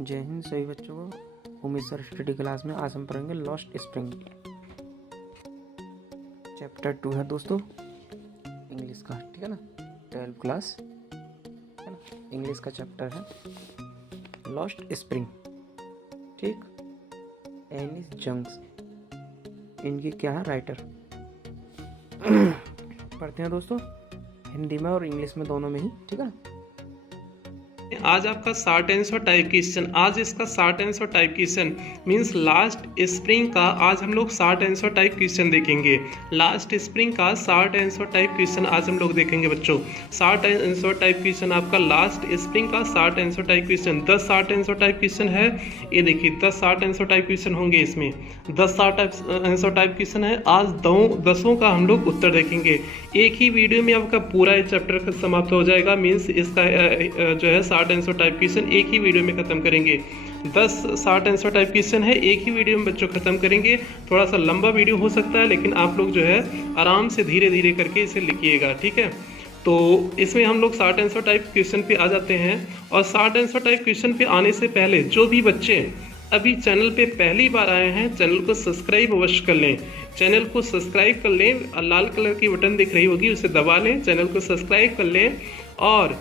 जय हिंद सभी बच्चों को। उम्मीद सर स्टडी क्लास में आज हम पढ़ेंगे लॉस्ट स्प्रिंग। चैप्टर 2 है दोस्तों इंग्लिश का, ठीक है ना, 12th क्लास है ना, इंग्लिश का चैप्टर है लॉस्ट स्प्रिंग। ठीक, एनिस जंग्स इनकी क्या है राइटर। पढ़ते हैं दोस्तों हिंदी में और इंग्लिश में दोनों में ही, ठीक है। आज आपका शॉर्ट आंसर टाइप क्वेश्चन, आज इसका short answer type question means last spring का आज हम लोग शॉर्ट आंसर टाइप क्वेश्चन देखेंगे। लास्ट स्प्रिंग का शॉर्ट आंसर टाइप क्वेश्चन आज हम लोग देखेंगे बच्चों। शॉर्ट आंसर टाइप क्वेश्चन आपका लास्ट स्प्रिंग का short answer type question 10 short answer type question है। ये देखिए 10 शॉर्ट आंसर टाइप क्वेश्चन होंगे, इसमें 10 शॉर्ट आंसर टाइप क्वेश्चन है। आज 10 का हम लोग उत्तर देखेंगे। एक ही वीडियो में आपका पूरा चैप्टर समाप्त हो जाएगा, मीन्स इसका जो है शॉर्ट आंसर टाइप क्वेश्चन एक ही वीडियो में खत्म करेंगे। 10 शॉर्ट आंसर टाइप क्वेश्चन है, एक ही वीडियो में बच्चों खत्म करेंगे। थोड़ा सा लंबा वीडियो हो सकता है, लेकिन आप लोग जो है आराम से धीरे धीरे करके इसे लिखिएगा, ठीक है। तो इसमें हम लोग शॉर्ट आंसर टाइप क्वेश्चन पे आ जाते हैं। और शॉर्ट आंसर टाइप क्वेश्चन पे आने से पहले जो भी बच्चे अभी चैनल पे पहली बार आए हैं, चैनल को सब्सक्राइब अवश्य कर लें। चैनल को सब्सक्राइब कर लें, लाल कलर की बटन दिख रही होगी उसे दबा लें, चैनल को सब्सक्राइब कर लें और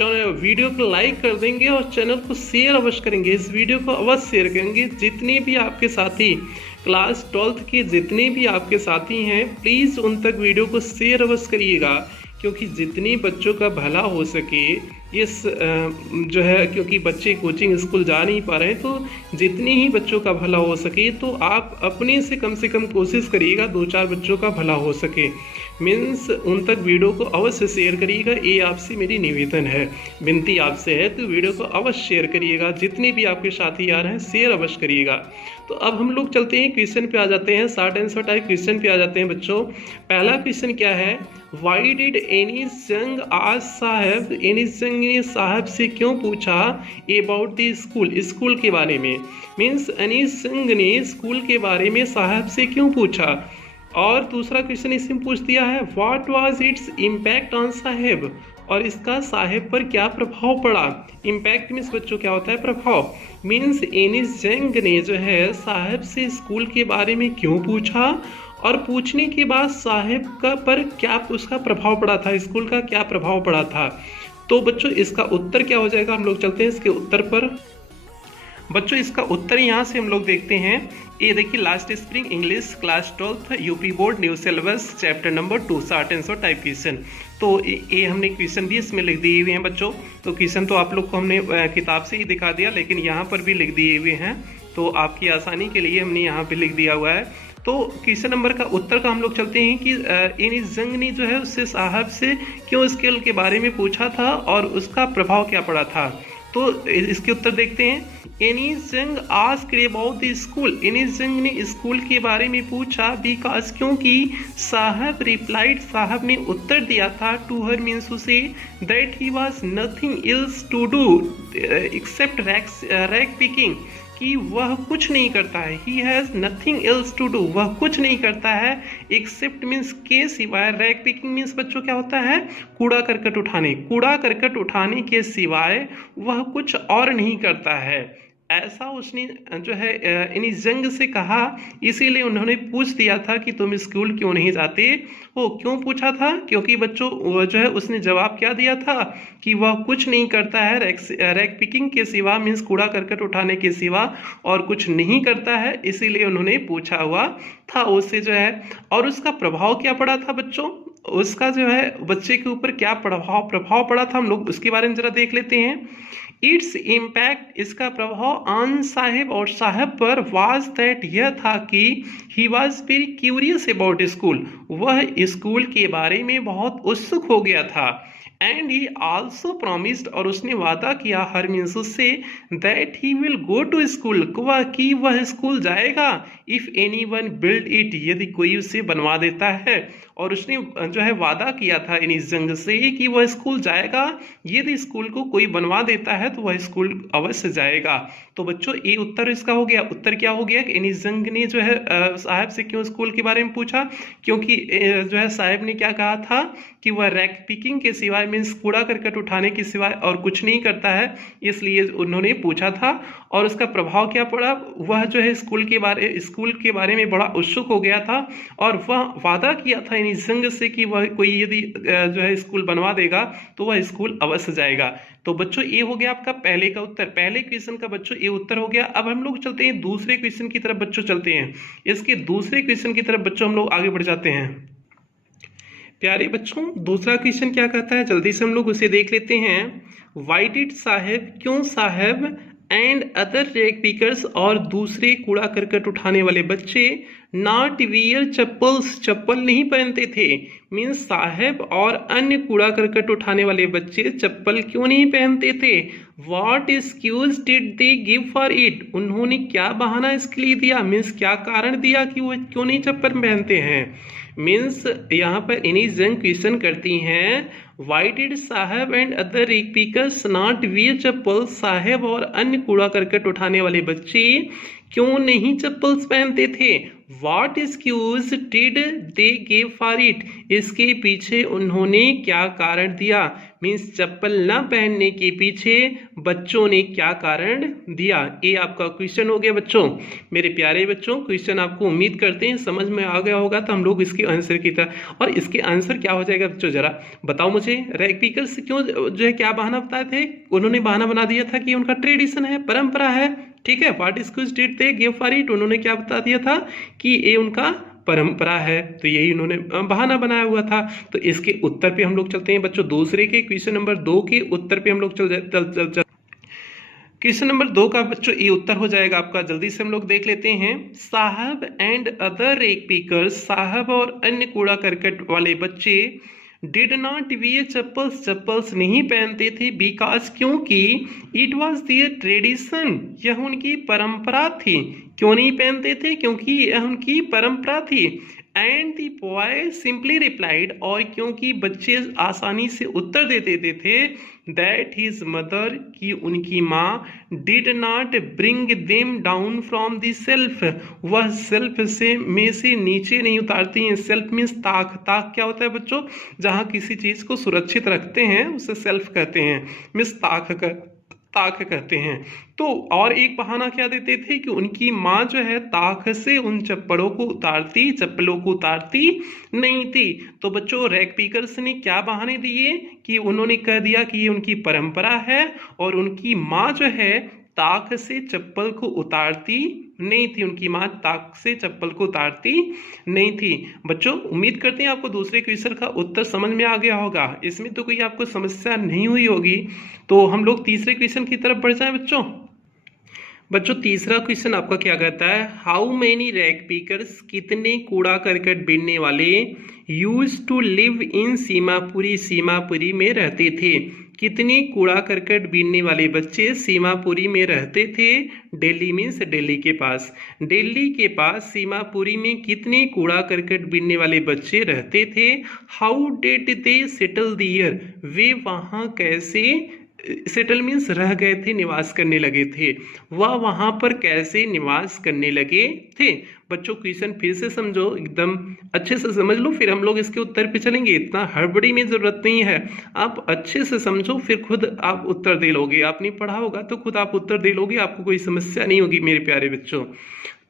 वीडियो को लाइक कर देंगे और चैनल को शेयर अवश्य करेंगे। इस वीडियो को अवश्य शेयर करेंगे। जितने भी आपके साथी क्लास 12th के जितने भी आपके साथी हैं, प्लीज़ उन तक वीडियो को शेयर अवश्य करिएगा, क्योंकि जितने बच्चों का भला हो सके इस जो है, क्योंकि बच्चे कोचिंग स्कूल जा नहीं पा रहे हैं, तो जितने ही बच्चों का भला हो सके तो आप अपने से कम कोशिश करिएगा 2-4 बच्चों का भला हो सके। मीन्स उन तक वीडियो को अवश्य शेयर करिएगा, ये आपसे मेरी निवेदन है, विनती आपसे है। तो वीडियो को अवश्य शेयर करिएगा, जितने भी आपके साथी आ रहे हैं शेयर अवश्य करिएगा। तो अब हम लोग चलते हैं क्वेश्चन पे आ जाते हैं, शॉर्ट आंसर टाइप क्वेश्चन पे आ जाते हैं बच्चों। पहला क्वेश्चन क्या है, वाई डिड एनिस जंग आज साहब, एनिस जंग ने साहब से क्यों पूछा अबाउट द स्कूल, स्कूल के बारे में। मीन्स एनिस जंग ने स्कूल के बारे में साहब से क्यों पूछा। और दूसरा क्वेश्चन इसमें पूछ दिया है, what was it's impact on साहेब, और इसका साहेब पर क्या प्रभाव पड़ा। इम्पैक्ट मीन्स बच्चों क्या होता है, प्रभाव। मीन्स एनिस जंग ने जो है साहेब से स्कूल के बारे में क्यों पूछा, और पूछने के बाद साहेब का पर क्या उसका प्रभाव पड़ा था, स्कूल का क्या प्रभाव पड़ा था। तो बच्चों इसका उत्तर क्या हो जाएगा, हम लोग चलते हैं इसके उत्तर पर। बच्चों इसका उत्तर यहाँ से हम लोग देखते हैं। ये देखिए last spring English class 12th UP board new syllabus chapter number 2 short answer type question. तो ये हमने क्वेश्चन भी इसमें लिख दिए हुए हैं बच्चों। तो क्वेश्चन तो आप लोग को हमने किताब से ही दिखा दिया, लेकिन यहाँ पर भी लिख दिए हुए हैं, तो आपकी आसानी के लिए हमने यहाँ पे लिख दिया हुआ है। तो क्वेश्चन नंबर का उत्तर का हम लोग चलते हैं कि एनिस जंग ने जो है उससे साहब से क्यों स्कूल के बारे में पूछा था और उसका प्रभाव क्या पड़ा था। तो इसके उत्तर देखते हैं। एनिस जंग आस्क्ड अबाउट द स्कूल, एनिस जंग ने स्कूल के बारे में पूछा बिकॉज क्योंकि साहब रिप्लाइड, साहब ने उत्तर दिया था टू हर मीन्स उसे, that he was nothing else to do except rag picking, कि वह कुछ नहीं करता है। He has nothing else to do, वह कुछ नहीं करता है एक्सेप्ट मीन्स के सिवाय। रैग पिकिंग मीन्स बच्चों क्या होता है, कूड़ा करकट उठाने, कूड़ा करकट उठाने के सिवाय वह कुछ और नहीं करता है। ऐसा उसने जो है एनिस जंग से कहा, इसीलिए उन्होंने पूछ दिया था कि तुम स्कूल क्यों नहीं जाते हो। क्यों पूछा था, क्योंकि बच्चों जो है उसने जवाब क्या दिया था कि वह कुछ नहीं करता है रैग पिकिंग के सिवा, मीन्स कूड़ा करकट उठाने के सिवा और कुछ नहीं करता है, इसीलिए उन्होंने पूछा हुआ था उससे जो है। और उसका प्रभाव क्या पड़ा था बच्चों, उसका जो है बच्चे के ऊपर क्या प्रभाव पड़ा था, हम लोग उसके बारे में जरा देख लेते हैं। इट्स इम्पैक्ट, इसका प्रभाव ऑन साहेब और साहब पर वाज दैट, यह था कि he was very curious about school, वह स्कूल के बारे में बहुत उत्सुक हो गया था। एंड ही आल्सो प्रॉमिस्ड, और उसने वादा किया हर मीन्स उससे, that he will go to school, वह स्कूल जाएगा, इफ एनीवन बिल्ड इट, यदि कोई उसे बनवा देता है। और उसने जो है वादा किया था इनिस जंग से कि वह स्कूल जाएगा, यदि स्कूल को कोई बनवा देता है तो वह स्कूल अवश्य जाएगा। तो बच्चों ये उत्तर इसका हो गया। उत्तर क्या हो गया कि इनिस जंग ने जो है साहब से क्यों स्कूल के बारे में पूछा, क्योंकि जो है साहब ने क्या कहा था कि वह रैक पिकिंग के सिवाय मीन्स कूड़ा करकट उठाने के सिवाय और कुछ नहीं करता है, इसलिए उन्होंने पूछा था। और उसका प्रभाव क्या पड़ा, वह जो है स्कूल के बारे में बड़ा उत्सुक हो गया था और वह वादा किया था इनिस जंग से कि वह कोई यदि जो है स्कूल बनवा देगा तो वह स्कूल अवश्य जाएगा। तो बच्चों ये हो गया आपका पहले का उत्तर, पहले क्वेश्चन का बच्चों ये उत्तर हो गया। अब हम लोग चलते हैं दूसरे क्वेश्चन की तरफ बच्चों, चलते हैं इसके दूसरे क्वेश्चन की तरफ बच्चों हम लोग आगे बढ़ जाते हैं। प्यारे बच्चों दूसरा क्वेश्चन क्या कहता है, जल्दी से हम लोग उसे देख लेते हैं। व्हाई डिड साहब, क्यों साहब एंड अदर रैग पिकर्स और दूसरे कूड़ा करकट उठाने वाले बच्चे नॉट वियर चप्पल्स, चप्पल नहीं पहनते थे। मीन्स साहब और अन्य कूड़ा करकट उठाने वाले बच्चे चप्पल क्यों नहीं पहनते थे। What excuse did they give for it, उन्होंने क्या बहाना इसके लिए दिया, मीन्स क्या कारण दिया कि वो क्यों नहीं चप्पल पहनते हैं। मीन्स यहाँ पर इनिस जंग क्वेश्चन करती हैं वाई डिड साहब and other rag pickers not wear चप्पल, साहब और अन्य कूड़ा करकट उठाने वाले बच्चे क्यों नहीं चप्पल्स पहनते थे। What excuse did they give for it, इसके पीछे उन्होंने क्या कारण दिया। मीन्स चप्पल न पहनने के पीछे बच्चों ने क्या कारण दिया। ये आपका क्वेश्चन हो गया बच्चों। मेरे प्यारे बच्चों क्वेश्चन आपको उम्मीद करते हैं समझ में आ गया होगा, तो हम लोग इसके आंसर की तरफ, और इसके आंसर क्या हो जाएगा बच्चों जरा बताओ मुझे। रैग पिकर्स क्यों जो है क्या बहाना बताए थे, उन्होंने बहाना बना दिया था कि उनका ट्रेडिशन है, परंपरा है, ठीक है। What excuse did they give for it, उन्होंने क्या बता दिया था कि ये उनका परंपरा है, तो यही उन्होंने बहाना बनाया हुआ था। तो इसके उत्तर पे हम लोग चलते हैं बच्चों, दूसरे के क्वेश्चन नंबर 2 के उत्तर पे हम लोग चल क्वेश्चन नंबर 2 का बच्चों ये उत्तर हो जाएगा आपका, जल्दी से हम लोग देख लेते हैं। साहब एंड अदर रैग पिकर्स, साहब और अन्य कूड़ा करकट वाले बच्चे did not wear chappals, chappals नहीं पहनते थे, बिकॉज क्योंकि इट वॉज दियर ट्रेडिशन, यह उनकी परंपरा थी। क्यों नहीं पहनते थे, क्योंकि यह उनकी परंपरा थी। And the boy simply replied, और क्योंकि बच्चे आसानी से उत्तर दे देते थे, दैट हिज मदर, की उनकी माँ, did not bring them down from the self, वह सेल्फ से में से नीचे नहीं उतारती हैं। सेल्फ मीन्स ताक, ताक क्या होता है बच्चों, जहाँ किसी चीज को सुरक्षित रखते हैं उसे सेल्फ कहते हैं, मीन्स ताक कहते हैं। तो और एक बहाना क्या देते थे कि उनकी माँ जो है ताक से उन चप्पलों को उतारती नहीं थी। तो बच्चों रैग पिकर्स ने क्या बहाने दिए कि उन्होंने कह दिया कि ये उनकी परंपरा है और उनकी माँ जो है ताक से चप्पल को उतारती नहीं थी, उनकी माँ ताक से चप्पल को उतारती नहीं थी। बच्चों उम्मीद करते हैं आपको दूसरे क्वेश्चन का उत्तर समझ में आ गया होगा, इसमें तो कोई आपको समस्या नहीं हुई होगी। तो हम लोग तीसरे क्वेश्चन की तरफ बढ़ जाएं बच्चों तीसरा क्वेश्चन आपका क्या कहता है, हाउ मेनी रैग पिकर्स, कितने कूड़ा करकट बीनने वाले use to live in Seemapuri, Seemapuri में रहते थे। कितने कूड़ा करकट बीनने वाले बच्चे सीमापुरी में रहते थे। दिल्ली मीन्स दिल्ली के पास, दिल्ली के पास सीमापुरी में कितने कूड़ा करकट बीनने वाले बच्चे रहते थे। How did they settle there, वे वहाँ कैसे, सेटल मीन्स रह गए थे, निवास करने लगे थे, वह वहां पर कैसे निवास करने लगे थे। बच्चों क्वेश्चन फिर से समझो, एकदम अच्छे से समझ लो, फिर हम लोग इसके उत्तर पे चलेंगे। इतना हड़बड़ी में जरूरत नहीं है, आप अच्छे से समझो, फिर खुद आप उत्तर दे लोगे। आपने पढ़ा होगा तो खुद आप उत्तर दे लोगे, आपको कोई समस्या नहीं होगी मेरे प्यारे बच्चों।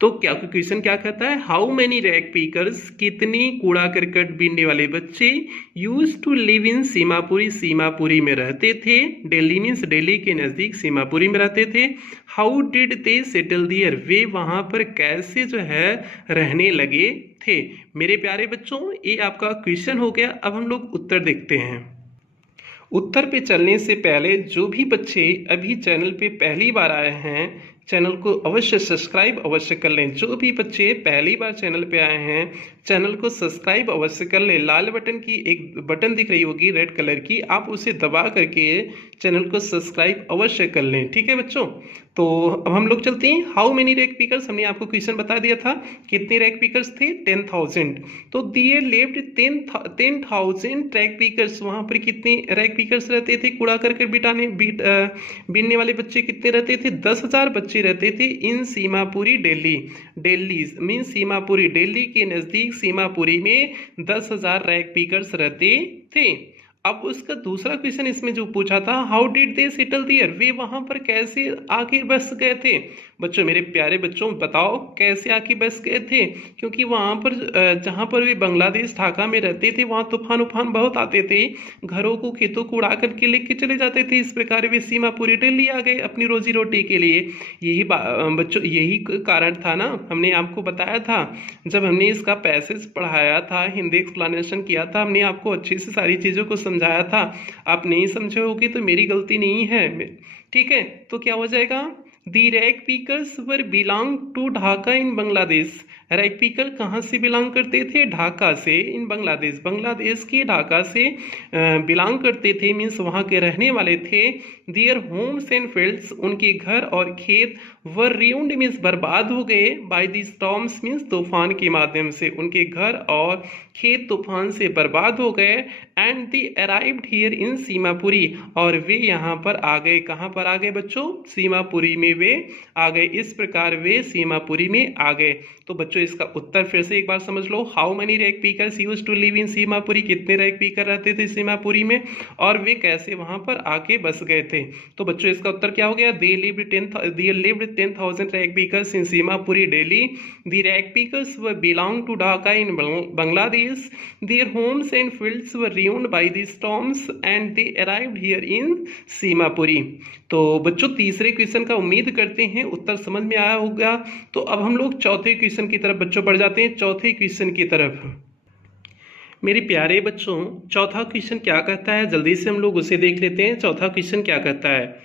तो क्या क्वेश्चन क्या कहता है, हाउ मेनी रैग पिकर्स, कितने कूड़ा करकट बीनने वाले बच्चे use to live in Seemapuri, Seemapuri में रहते थे। दिल्ली मीन्स दिल्ली के नजदीक सीमापुरी में रहते थे। How did they settle there, वे वहां पर कैसे जो है रहने लगे थे। मेरे प्यारे बच्चों ये आपका क्वेश्चन हो गया। अब हम लोग उत्तर देखते हैं। उत्तर पे चलने से पहले जो भी बच्चे अभी चैनल पे पहली बार आए हैं, चैनल को अवश्य सब्सक्राइब अवश्य कर लें। जो भी बच्चे पहली बार चैनल पे आए हैं, चैनल को सब्सक्राइब अवश्य कर ले। लाल बटन की एक बटन दिख रही होगी रेड कलर की, आप उसे दबा करके चैनल को सब्सक्राइब अवश्य कर लें। ठीक है बच्चों, तो अब हम लोग चलते हैं। हाउ मेनी रैक पिकर्स, हमने आपको क्वेश्चन बता दिया था कितने रैक पिकर्स थे, 10,000। तो दिए लेफ्ट 10,000 रैक पिकर्स, वहां पर कितने रैक पिकर्स रहते थे, कूड़ा करकट बीनने वाले बच्चे कितने रहते थे, 10,000 बच्चे रहते थे इन सीमापुरी दिल्ली। दिल्ली मीन सीमापुरी, दिल्ली के नजदीक सीमापुरी में 10,000 रैक पिकर्स रहते थे। अब उसका दूसरा क्वेश्चन इसमें जो पूछा था, how did they settle there, वे वहां पर कैसे आके बस गए थे। बच्चों, मेरे प्यारे बच्चों, बताओ कैसे आके बस गए थे, क्योंकि वहां पर जहां पर वे बांग्लादेश ढाका में रहते थे वहां तूफान उफान बहुत आते थे, घरों को खेतों को उड़ा करके लेके चले जाते थे। इस प्रकार वे सीमापुरी दिल्ली आ गए अपनी रोजी रोटी के लिए। यही बच्चों यही कारण था ना, हमने आपको बताया था जब हमने इसका पैसेज पढ़ाया था, हिंदी एक्सप्लेनेशन किया था, हमने आपको अच्छे से सारी चीजों को समझाया था। आप नहीं समझे होगे तो मेरी गलती नहीं है, ठीक है। तो क्या हो जाएगा, the rag pickers were belong to Dhaka in Bangladesh. Rag picker कहाँ से बिलोंग करते थे, ढाका से, इन बांग्लादेश, बांग्लादेश के ढाका से बिलोंग करते थे, मीन्स वहाँ के रहने वाले थे। दियर होम्स एंड फील्ड्स, उनके घर और खेत, वर रियून्ड मीन्स बर्बाद हो गए, बाय दी स्टॉर्म्स मीन्स तूफान के माध्यम से, उनके घर और खेत तूफान से बर्बाद हो गए। And they arrived here in Seemapuri, और वे यहाँ पर आ गए, कहाँ पर आ गए बच्चों, सीमापुरी में वे आ गए। इस प्रकार वे सीमापुरी में आ गए। तो बच्चों इसका उत्तर फिर से एक बार समझ लो, how many rag pickers used to live in Seemapuri, कितने रैक पीकर रहते थे सीमापुरी में, और वे कैसे वहां पर आके बस गए थे। तो बच्चों इसका उत्तर क्या हो गया, they lived 10,000 rag pickers in Seemapuri Delhi. The rag pickers were belong to Dhaka in Bangladesh. Their homes and fields were ruined by the storms and they arrived here in Seemapuri. तो बच्चों तीसरे क्वेश्चन का उम्मीद करते हैं उत्तर समझ में आया होगा। तो अब हम लोग चौथे क्वेश्चन की तरफ बच्चों बढ़ जाते हैं, चौथे क्वेश्चन की तरफ। मेरे प्यारे बच्चों, चौथा क्वेश्चन क्या कहता है, जल्दी से हम लोग उसे देख लेते हैं। चौथा क्वेश्चन क्या कहता है,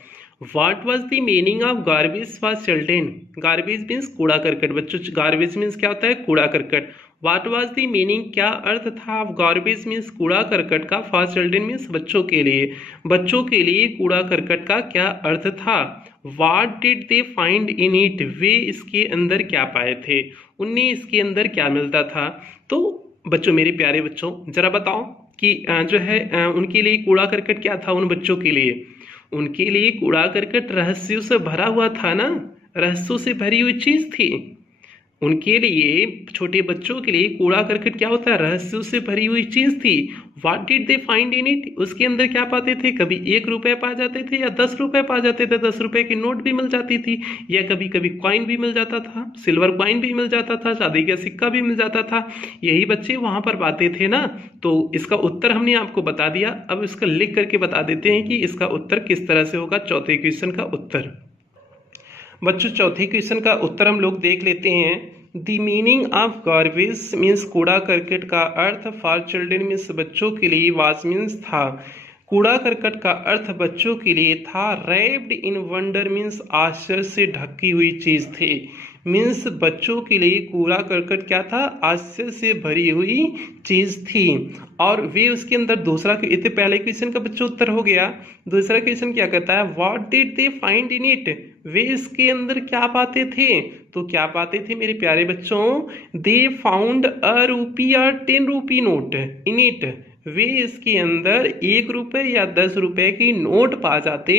What was the meaning of garbage for children? Garbage means कूड़ा करकट। बच्चों garbage means क्या होता है, कूड़ा करकट। What was the meaning, क्या अर्थ था of garbage means कूड़ा करकट का, for children means बच्चों के लिए, बच्चों के लिए कूड़ा करकट का क्या अर्थ था। What did they find in it? वे इसके अंदर क्या पाए थे, उन्हें इसके अंदर क्या मिलता था। तो बच्चों मेरे प्यारे बच्चों जरा बताओ कि जो है उनके लिए कूड़ा करकट क्या था, उन बच्चों के लिए, उनके लिए कूड़ा करकट रहस्यों से भरा हुआ था ना, रहस्यों से भरी हुई चीज थी। उनके लिए, छोटे बच्चों के लिए कूड़ा करकट क्या होता है, रहस्यों से भरी हुई चीज थी। What did they find in it, उसके अंदर क्या पाते थे, कभी 1 रुपए पा जाते थे या 10 रुपए पा जाते थे, 10 रुपए की नोट भी मिल जाती थी, या कभी कभी कॉइन भी मिल जाता था, सिल्वर कॉइन भी मिल जाता था, शादी का सिक्का भी मिल जाता था। यही बच्चे वहां पर पाते थे ना। तो इसका उत्तर हमने आपको बता दिया। अब इसका लिख करके बता देते हैं कि इसका उत्तर किस तरह से होगा, चौथे क्वेश्चन का उत्तर। बच्चों चौथे क्वेश्चन का उत्तर हम लोग देख लेते हैं। The meaning of garbage means कूड़ा करकट का अर्थ, फॉर चिल्ड्रन मीन्स बच्चों के लिए, वाज मीन्स था, कूड़ा करकट का अर्थ बच्चों के लिए था। रैप्ड इन वंडर मीन्स आश्चर्य से ढकी हुई चीज थी, मीन्स बच्चों के लिए कूड़ा करकट क्या था, आश्चर्य से भरी हुई चीज थी। और वे उसके अंदर दूसरा, इतने पहले क्वेश्चन का बच्चों उत्तर हो गया। दूसरा क्वेश्चन क्या कहता है, what did they find in it, वे इसके अंदर क्या पाते थे। तो क्या पाते थे मेरे प्यारे बच्चों, दे फाउंड अ रूपी और 10 रूपी नोट इन इट, वे इसके अंदर 1 रुपए या 10 रुपए की नोट पा जाते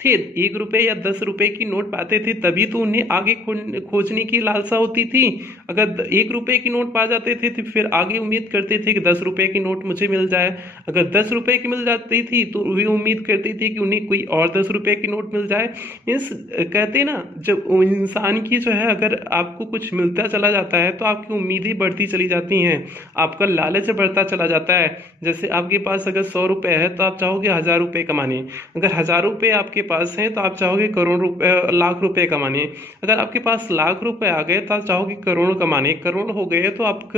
थे। 1 रुपए या 10 रुपए की नोट पाते थे तभी तो उन्हें आगे खोजने की लालसा होती थी। अगर 1 रुपए की नोट पा जाते थे तो फिर आगे उम्मीद करते थे कि 10 रुपए की नोट मुझे मिल जाए। अगर 10 रुपए की मिल जाती थी तो वे उम्मीद करते थे कि उन्हें कोई और 10 रुपए की नोट मिल जाए। मीन्स कहते ना, जब इंसान की जो है, अगर आपको कुछ मिलता चला जाता है तो आपकी उम्मीदें बढ़ती चली जाती हैं, आपका लालच बढ़ता चला जाता है। जैसे आपके पास अगर 100 रुपए है तो आप चाहोगे 1000 रुपए कमाने, अगर 1000 रुपए आपके पास हैं तो आप चाहोगे करोड़ रुपए, लाख रुपए कमाने, अगर आपके पास लाख रुपए आ गए तो आप चाहोगे करोड़ कमाने, करोड़ हो गए तो आप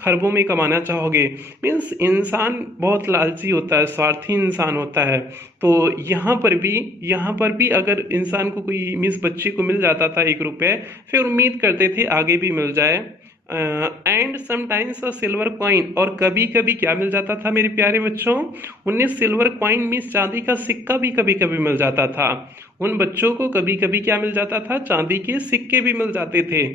खरबों में कमाना चाहोगे। मीन्स इंसान बहुत लालची होता है, स्वार्थी इंसान होता है। तो यहाँ पर भी अगर इंसान को कोई मीन्स बच्चे को मिल जाता था 1 रुपए, फिर उम्मीद करते थे आगे भी मिल जाए। And sometimes a silver coin, और कभी कभी क्या मिल जाता था मेरे प्यारे बच्चों, उन्हें सिल्वर कॉइन मीन्स चांदी का सिक्का भी कभी कभी मिल जाता था। उन बच्चों को कभी कभी क्या मिल जाता था, चांदी के सिक्के भी मिल जाते थे।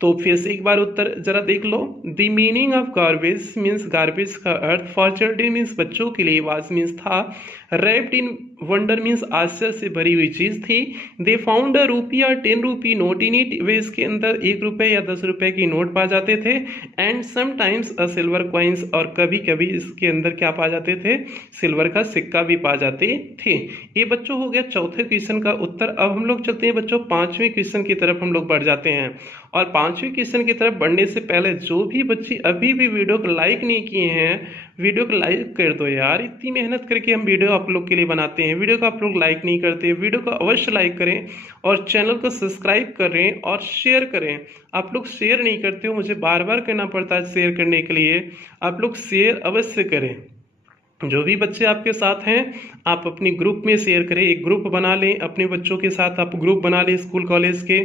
तो फिर से एक बार उत्तर जरा देख लो। The meaning of garbage means, garbage का अर्थ फॉर चिल्ड्रन मीन्स बच्चों के लिए, वाज मीन्स था, रैप्ड इन वंडर मीन्स आश्चर्य से भरी हुई चीज थी। दे फाउंड अ रूपी और 10 रूपी नोट इन इट, वे इसके अंदर 1 रुपए या 10 रुपए की नोट पा जाते थे। And sometimes a silver coins, और कभी कभी इसके अंदर क्या पा जाते थे, सिल्वर का सिक्का भी पा जाते थे। ये बच्चों हो गया चौथे क्वेश्चन का उत्तर। अब हम लोग चलते हैं बच्चों पांचवें क्वेश्चन की तरफ हम लोग बढ़ जाते हैं। और पांचवें क्वेश्चन की तरफ बढ़ने से पहले जो भी बच्चे अभी भी वीडियो को लाइक नहीं किए हैं, वीडियो को लाइक कर दो यार। इतनी मेहनत करके हम वीडियो आप लोग के लिए बनाते हैं, वीडियो को आप लोग लाइक नहीं करते। वीडियो को अवश्य लाइक करें और चैनल को सब्सक्राइब करें और शेयर करें। आप लोग शेयर नहीं करते हो, मुझे बार बार करना पड़ता है शेयर करने के लिए। आप लोग शेयर अवश्य करें। जो भी बच्चे आपके साथ हैं आप अपनी ग्रुप में शेयर करें, एक ग्रुप बना लें अपने बच्चों के साथ, आप ग्रुप बना लें स्कूल कॉलेज के,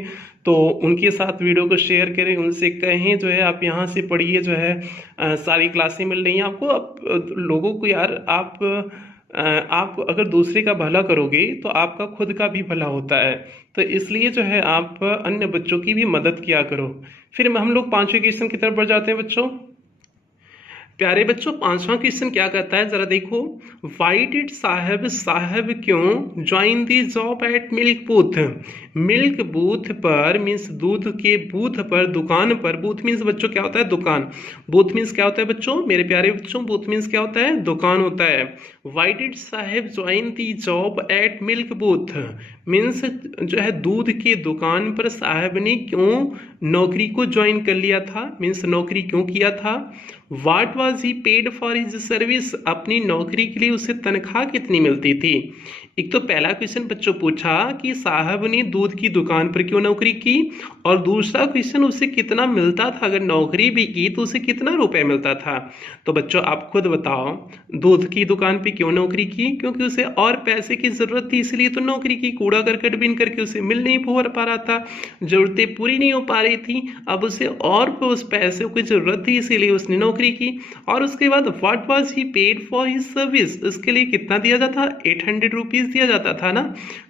तो उनके साथ वीडियो को शेयर करें, उनसे कहें जो है आप यहाँ से पढ़िए, जो है सारी क्लासें मिल रही हैं आपको। लोगों को यार आप अगर दूसरे का भला करोगे तो आपका खुद का भी भला होता है। तो इसलिए जो है आप अन्य बच्चों की भी मदद किया करो। फिर हम लोग पांचवें क्वेश्चन की तरफ बढ़ जाते हैं बच्चों। प्यारे बच्चों पांचवा क्वेश्चन क्या कहता है जरा देखो। वाई डिड साहब, साहब क्यों join the job eight milk booth, milk booth पर मीन्स दूध के बूथ पर, दुकान पर। बूथ मीन्स बच्चों क्या होता है, दुकान। बूथ मीन्स क्या होता है बच्चों, मेरे प्यारे बच्चों, बूथ मीन्स क्या होता है, दुकान होता है। वाई डिड साहब join the job eight milk booth means जो है दूध की दुकान पर साहब ने क्यों नौकरी को ज्वाइन कर लिया था, मीन्स नौकरी क्यों किया था। What was he paid for his service, अपनी नौकरी के लिए उसे तनख्वाह कितनी मिलती थी। एक तो पहला क्वेश्चन बच्चों पूछा कि साहब ने दूध की दुकान पर क्यों नौकरी की, और दूसरा क्वेश्चन उसे कितना मिलता था, अगर नौकरी भी की तो उसे कितना रुपए मिलता था। तो बच्चों आप खुद बताओ, दूध की दुकान पे क्यों नौकरी की, क्योंकि उसे और पैसे की जरूरत थी इसलिए तो नौकरी की। कूड़ा करकट बीन करके उसे मिल नहीं पा रहा था, जरूरतें पूरी नहीं हो पा रही थी, अब उसे और उस पैसे की जरूरत थी इसीलिए उसने नौकरी की। और उसके बाद what was he paid for his service, इसके लिए कितना दिया जाता, 800 रुपीज दिया जाता था ना।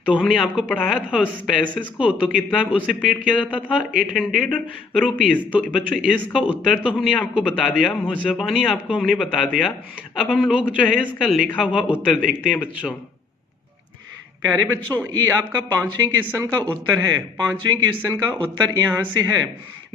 तो हमने आपको पढ़ाया था उस पैसेज को, तो कितना उसे पेड किया जाता था, 800 रुपीज। तो बच्चों इसका उत्तर तो हमने आपको बता दिया, मुहजबानी आपको हमने बता दिया। अब हम लोग जो है इसका लिखा हुआ उत्तर देखते हैं बच्चों। प्यारे बच्चों ये आपका पांचवें क्वेश्चन का उत्तर है। पांचवें क्वेश्चन का उत्तर यहाँ से है।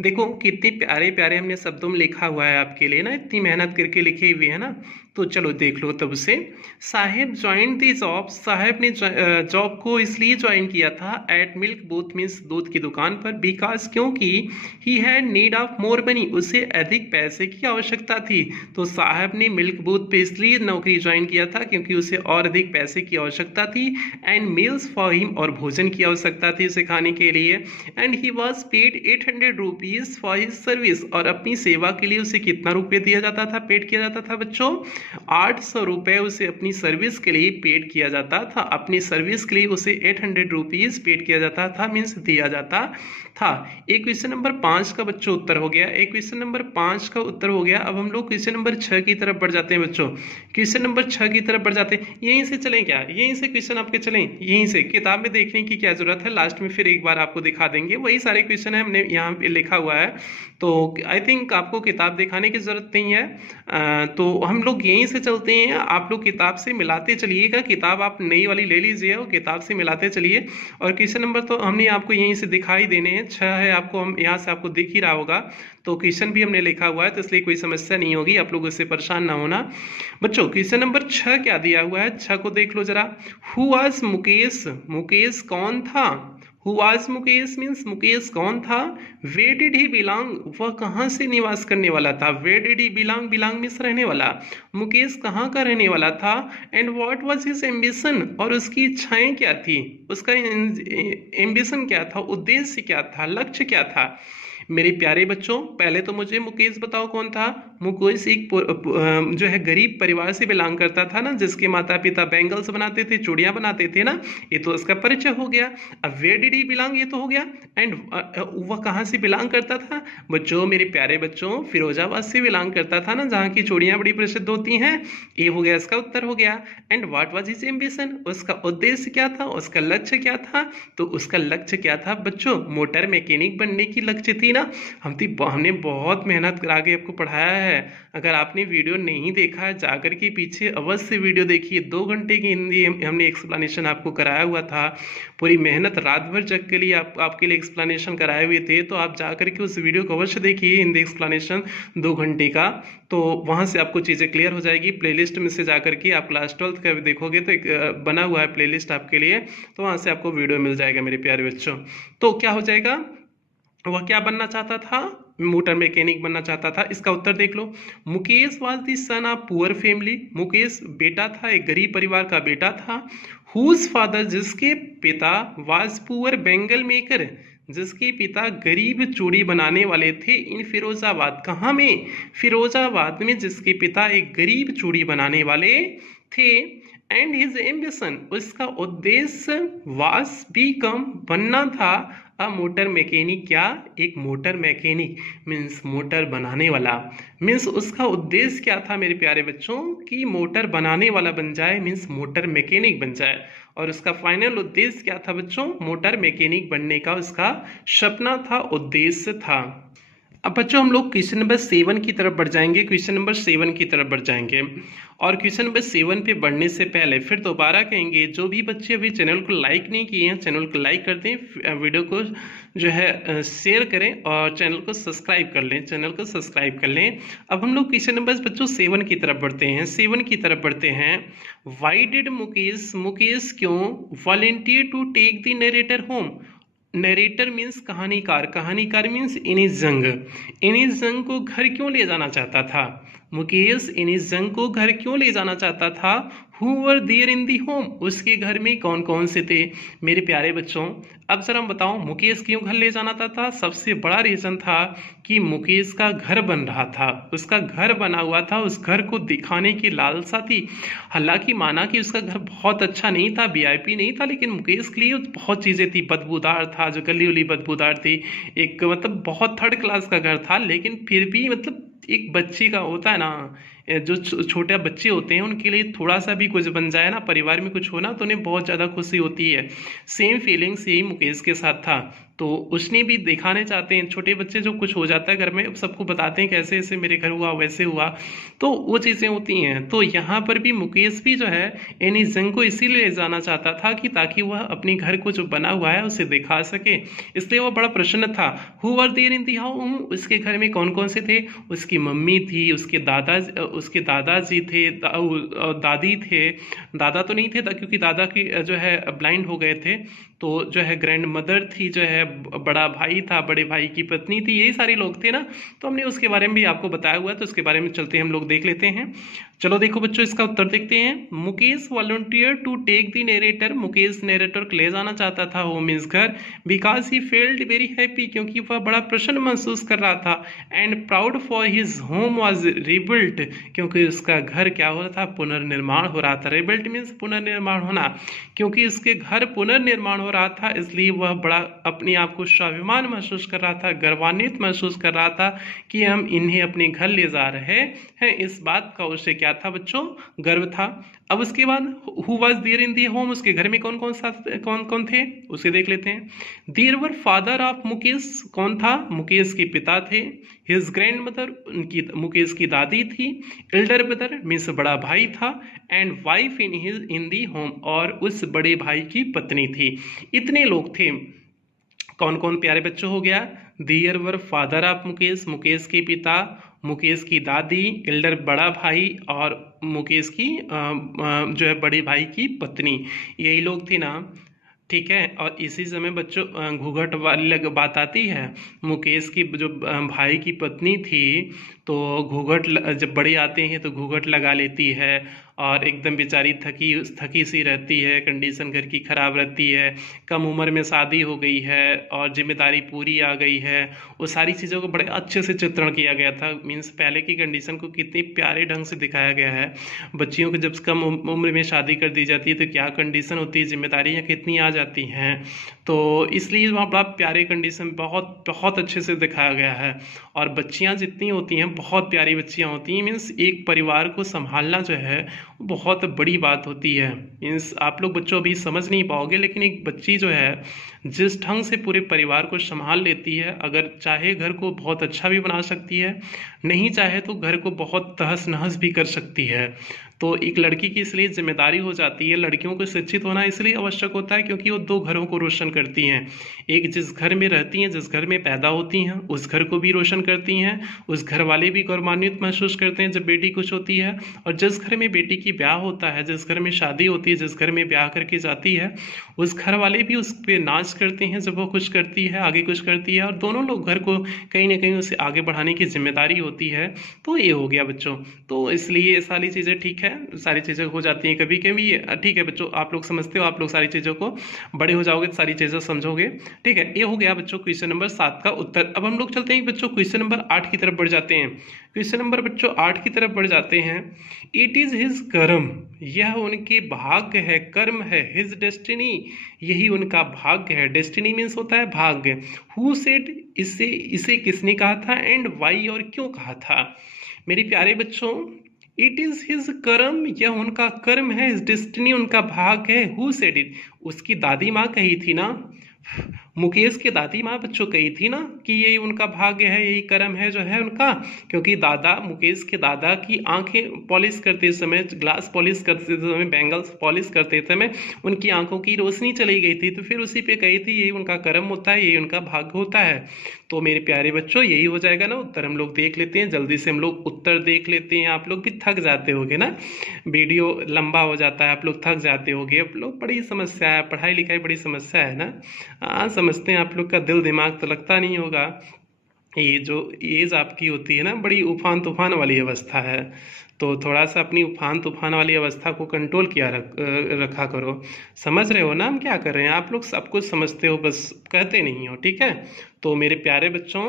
देखो कितने प्यारे प्यारे हमने शब्दों में लिखा हुआ है आपके लिए ना, इतनी मेहनत करके लिखी हुई है ना। तो चलो देख लो तब से। साहेब ज्वाइन दी जॉब, साहेब ने जॉब को इसलिए ज्वाइन किया था एट मिल्क बूथ मीन्स दूध की दुकान पर, बिकॉज क्योंकि he had need of more money, उसे अधिक पैसे की आवश्यकता थी। तो साहब ने मिल्क बूथ पे इसलिए नौकरी ज्वाइन किया था क्योंकि उसे और अधिक पैसे की आवश्यकता थी। एंड मील्स फॉर हिम, और भोजन की आवश्यकता थी उसे खाने के लिए। And he was paid 800 rupees for his service, और अपनी सेवा के लिए उसे कितना रुपये दिया जाता था, पेड किया जाता था बच्चों, 800 रुपये उसे अपनी सर्विस के लिए पेड किया जाता था। अपनी सर्विस के लिए उसे 800 रुपीज पेड किया जाता था, मीन्स दिया जाता था। एक क्वेश्चन नंबर 5 का बच्चों उत्तर हो गया, एक क्वेश्चन नंबर 5 का उत्तर हो गया। अब हम लोग क्वेश्चन नंबर 6 की तरफ बढ़ जाते हैं बच्चों। क्वेश्चन नंबर 6 की तरफ बढ़ जाते हैं। यहीं से चलें क्या, यहीं से क्वेश्चन आपके चलें, यहीं से किताब में देखने की क्या जरूरत है, लास्ट में फिर एक बार आपको दिखा देंगे, वही सारे क्वेश्चन है हमने यहाँ पे लिखा हुआ है। तो आई थिंक आपको किताब दिखाने की जरूरत नहीं है। तो हम लोग यहीं से चलते हैं, आप लोग किताब से मिलाते चलिएगा, किताब आप नई वाली ले लीजिए और किताब से मिलाते चलिए। और क्वेश्चन नंबर तो हमने आपको यहीं से दिखाई देने हैं, 6 है, आपको हम यहाँ से आपको दिख ही रहा होगा। तो क्वेश्चन भी हमने लिखा हुआ है, तो इसलिए कोई समस्या नहीं होगी, आप लोग इससे परेशान ना होना। बच्चों क्वेश्चन नंबर 6 क्या दिया हुआ है, 6 को देख लो जरा। हु वाज मुकेश, मुकेश कौन था। Who was Mukesh means Mukesh कौन था। वेयर डिड ही बिलोंग, वह कहाँ से निवास करने वाला था। Where did he belong, belong means रहने वाला, मुकेश कहाँ का रहने वाला था। And what was his ambition, और उसकी इच्छाएं क्या थी, उसका एम्बिशन क्या था, उद्देश्य क्या था, लक्ष्य क्या था। मेरे प्यारे बच्चों पहले तो मुझे मुकेश बताओ कौन था। मुकेश एक जो है गरीब परिवार से बिलोंग करता था ना, जिसके माता पिता बैंगल्स बनाते थे, चूड़ियां बनाते थे ना, ये तो उसका परिचय हो गया। अब वेयर डिड ही बिलोंग, ये तो हो गया। एंड वह कहाँ से बिलोंग करता था बच्चों, मेरे प्यारे बच्चों, फिरोजाबाद से बिलोंग करता था ना, जहाँ की चूड़ियां बड़ी प्रसिद्ध होती हैं। ये हो गया, इसका उत्तर हो गया। And what was his ambition, उसका उद्देश्य क्या था, उसका लक्ष्य क्या था? तो उसका लक्ष्य क्या था बच्चों, मोटर मैकेनिक बनने की लक्ष्य थी ना। हमने बहुत मेहनत करा के आपको पढ़ाया है। अगर आपने वीडियो नहीं देखा है, जाकर के पीछे अवश्य वीडियो देखिए। 2 घंटे की हिंदी हमने एक्सप्लेनेशन आपको कराया हुआ था। पूरी मेहनत रात भर जग के लिए आपके लिए एक्सप्लेनेशन कराए हुए थे। तो आप जाकर के उस वीडियो को अवश्य देखिए, हिंदी एक्सप्लेनेशन 2 घंटे का। तो वहाँ से आपको चीज़ें क्लियर हो जाएगी। प्लेलिस्ट में से जाकर के आप क्लास 12th का भी देखोगे तो एक बना हुआ है प्लेलिस्ट आपके लिए, तो वहाँ से आपको वीडियो मिल जाएगा मेरे प्यारे बच्चों। तो क्या हो जाएगा, वह क्या बनना चाहता था, मोटर मैकेनिक बनना चाहता था। इसका उत्तर देख लो। Mukesh was the son of poor family, Mukesh बेटा था, एक गरीब परिवार का बेटा था। हुज फादर, जिसके पिता, वाज पुअर बेंगल मेकर, जिसके पिता गरीब चूड़ी बनाने वाले थे। इन फिरोजाबाद, कहाँ में, फिरोजाबाद में, जिसके पिता एक गरीब चूड़ी बनाने वाले थे। एंड हिज एम्बिशन, उसका उद्देश्य, वास बीकम, बनना था, अ मोटर मैकेनिक, क्या, एक मोटर मैकेनिक मीन्स मोटर बनाने वाला। मीन्स उसका उद्देश्य क्या था मेरे प्यारे बच्चों, कि मोटर बनाने वाला बन जाए, मीन्स मोटर मैकेनिक बन जाए। और उसका फाइनल उद्देश्य क्या था बच्चों, मोटर मैकेनिक बनने का उसका सपना था, उद्देश्य था। अब बच्चों हम लोग क्वेश्चन नंबर 7 की तरफ बढ़ जाएंगे, क्वेश्चन नंबर 7 की तरफ बढ़ जाएंगे। और क्वेश्चन नंबर 7 पे बढ़ने से पहले फिर दोबारा कहेंगे, जो भी बच्चे अभी चैनल को लाइक नहीं किए हैं, चैनल को लाइक कर दें, वीडियो को जो है शेयर करें और चैनल को सब्सक्राइब कर लें, चैनल को सब्सक्राइब कर लें। अब हम लोग क्वेश्चन नंबर बच्चों 7 की तरफ बढ़ते हैं, 7 की तरफ बढ़ते हैं। वाई डिड मुकेश, मुकेश क्यों, volunteer to take the narrator home, narrator means कहानीकार, कहानीकार मीन्स इनिस जंग, इनिस जंग को घर क्यों ले जाना चाहता था, मुकेश इनिस जंग को घर क्यों ले जाना चाहता था। Who were there in the home, उसके घर में कौन कौन से थे मेरे प्यारे बच्चों। अब जरा बताओ मुकेश क्यों घर ले जाना चाहता था। सबसे बड़ा रीजन था कि मुकेश का घर बन रहा था, उसका घर बना हुआ था, उस घर को दिखाने की लालसा थी। हालांकि माना कि उसका घर बहुत अच्छा नहीं था, वीआईपी नहीं था, लेकिन मुकेश के लिए बहुत चीज़ें थी। बदबूदार था, जो गली उली बदबूदार थी, एक मतलब बहुत थर्ड क्लास का घर था, लेकिन फिर भी मतलब एक बच्चे का होता है ना, जो छोटे बच्चे होते हैं उनके लिए थोड़ा सा भी कुछ बन जाए ना, परिवार में कुछ होना, तो उन्हें बहुत ज़्यादा खुशी होती है। सेम फीलिंग्स यही मुकेश के साथ था। तो उसने भी दिखाने चाहते हैं, छोटे बच्चे जो कुछ हो जाता है घर में सबको बताते हैं कैसे ऐसे मेरे घर हुआ, वैसे हुआ, तो वो चीज़ें होती हैं। तो यहाँ पर भी मुकेश भी जो है इनिस जंग को इसीलिए ले जाना चाहता था कि ताकि वह अपने घर को जो बना हुआ है उसे दिखा सके, इसलिए वह बड़ा प्रसन्न था। Who were there in the home, उसके घर में कौन कौन से थे, उसकी मम्मी थी, उसके दादाजी थे, दादी थे, दादा तो नहीं थे क्योंकि दादा की जो है ब्लाइंड हो गए थे, तो जो है ग्रैंड मदर थी, जो है बड़ा भाई था, बड़े भाई की पत्नी थी, यही सारे लोग थे ना। तो हमने उसके बारे में भी आपको बताया हुआ है, तो उसके बारे में चलते हैं हम लोग देख लेते हैं। चलो देखो बच्चों इसका उत्तर देखते हैं। Mukesh volunteer to take the narrator, Mukesh narrator को ले जाना चाहता था होम इस घर, because he felt very happy, क्योंकि वह बड़ा प्रसन्न महसूस कर रहा था। And proud for his home was rebuilt, क्योंकि उसका घर क्या हो रहा था, पुनर्निर्माण हो रहा था। रिबिल्ट मीन्स पुनर्निर्माण होना, क्योंकि उसके घर पुनर्निर्माण हो रहा था, इसलिए वह बड़ा अपने आप को स्वाभिमान महसूस कर रहा था, गर्वान्वित महसूस कर रहा था कि हम इन्हें अपने घर ले जा रहे हैं। इस बात का उसे क्या था बच्चों, गर्व था। अब उसके बाद who was there in the home, उसके घर में कौन कौन थे उसे देख लेते हैं। There were father of Mukesh, कौन था, मुकेश के पिता थे। हिज ग्रैंड मदर, उनकी मुकेश की दादी थी। एल्डर ब्रदर मीन्स बड़ा भाई था। And wife in the home, और उस बड़े भाई की पत्नी थी। इतने लोग थे। कौन कौन प्यारे बच्चों हो गया, there were father of Mukesh, Mukesh के पिता, मुकेश की दादी, एल्डर बड़ा भाई, और मुकेश की जो है बड़े भाई की पत्नी, यही लोग थे ना। ठीक है। और इसी समय बच्चों घूंघट वाली बात आती है। मुकेश की जो भाई की पत्नी थी, तो घूंघट जब बड़े आते हैं तो घूंघट लगा लेती है, और एकदम बेचारी थकी थकी सी रहती है, कंडीशन घर की ख़राब रहती है, कम उम्र में शादी हो गई है और जिम्मेदारी पूरी आ गई है। वो सारी चीज़ों को बड़े अच्छे से चित्रण किया गया था। मीन्स पहले की कंडीशन को कितनी प्यारे ढंग से दिखाया गया है। बच्चियों को जब कम उम्र में शादी कर दी जाती है तो क्या कंडीशन होती है, जिम्मेदारियाँ कितनी आ जाती हैं। तो इसलिए वहाँ बड़ा प्यारे कंडीशन बहुत बहुत अच्छे से दिखाया गया है। और बच्चियाँ जितनी होती हैं बहुत प्यारी बच्चियाँ होती हैं। मीन्स एक परिवार को संभालना जो है बहुत बड़ी बात होती है। मीन्स आप लोग बच्चों अभी समझ नहीं पाओगे, लेकिन एक बच्ची जो है जिस ढंग से पूरे परिवार को संभाल लेती है, अगर चाहे घर को बहुत अच्छा भी बना सकती है, नहीं चाहे तो घर को बहुत तहस नहस भी कर सकती है। तो एक लड़की की इसलिए जिम्मेदारी हो जाती है, लड़कियों को शिक्षित होना इसलिए आवश्यक होता है क्योंकि वो दो घरों को रोशन करती हैं। एक जिस घर में रहती हैं, जिस घर में पैदा होती हैं, उस घर को भी रोशन करती हैं। उस घर वाले भी गौरवान्वित महसूस करते हैं जब बेटी खुश होती है। और जिस घर में बेटी की ब्याह होता है, जिस घर में शादी होती है, जिस घर में ब्याह करके जाती है, उस घर वाले भी उस पर नाच करते हैं जब वो कुछ करती है, आगे कुछ करती है। और दोनों लोग घर को कहीं ना कहीं उसे आगे बढ़ाने की जिम्मेदारी होती है। तो ये हो गया बच्चों। तो इसलिए ये सारी चीज़ें ठीक है, सारी चीज़ें हो जाती हैं कभी कभी। ठीक है बच्चों, आप लोग समझते हो, आप लोग सारी चीज़ों को, बड़े हो जाओगे तो सारी चीज़ें समझोगे। ठीक है, ये हो गया बच्चों क्वेश्चन नंबर 7 का उत्तर। अब हम लोग चलते हैं बच्चों क्वेश्चन नंबर 8 की तरफ बढ़ जाते हैं। क्वेश्चन नंबर बच्चों 8 की तरफ बढ़ जाते हैं। इट इज़ हिज कर्म, यह उनके भाग्य है, कर्म है। हिज डेस्टिनी, यही उनका भाग्य है। डेस्टिनी मीन्स होता है भाग्य। हु सेड, इसे इसे किसने कहा था, एंड वाई, और क्यों कहा था। मेरे प्यारे बच्चों, इट इज हिज कर्म, यह उनका कर्म है। हिज डेस्टिनी, उनका भाग है। हु सेड इट, उसकी दादी माँ कही थी ना, मुकेश की दादी माँ बच्चों कही थी ना कि यही उनका भाग्य है, यही कर्म है जो है उनका। क्योंकि दादा, मुकेश के दादा की आंखें पॉलिश करते समय, ग्लास पॉलिश करते समय, बैंगल्स पॉलिश करते समय उनकी आंखों की रोशनी चली गई थी। तो फिर उसी पे कही थी यही उनका कर्म होता है, यही उनका भाग्य होता है। तो मेरे प्यारे बच्चों यही हो जाएगा ना उत्तर। हम लोग देख लेते हैं, जल्दी से हम लोग उत्तर देख लेते हैं। आप लोग भी थक जाते होगे ना, वीडियो लंबा हो जाता है, आप लोग थक जाते होगे। आप लोग, बड़ी समस्या है, पढ़ाई लिखाई बड़ी समस्या है ना। हाँ समझते हैं, आप लोग का दिल दिमाग तो लगता नहीं होगा। ये जो एज आपकी होती है ना, बड़ी उफान तूफान वाली अवस्था है। तो थोड़ा सा अपनी उफान तूफान वाली अवस्था को कंट्रोल किया रखा करो। समझ रहे हो ना हम क्या कर रहे हैं। आप लोग सब कुछ समझते हो, बस कहते नहीं हो। ठीक है, तो मेरे प्यारे बच्चों,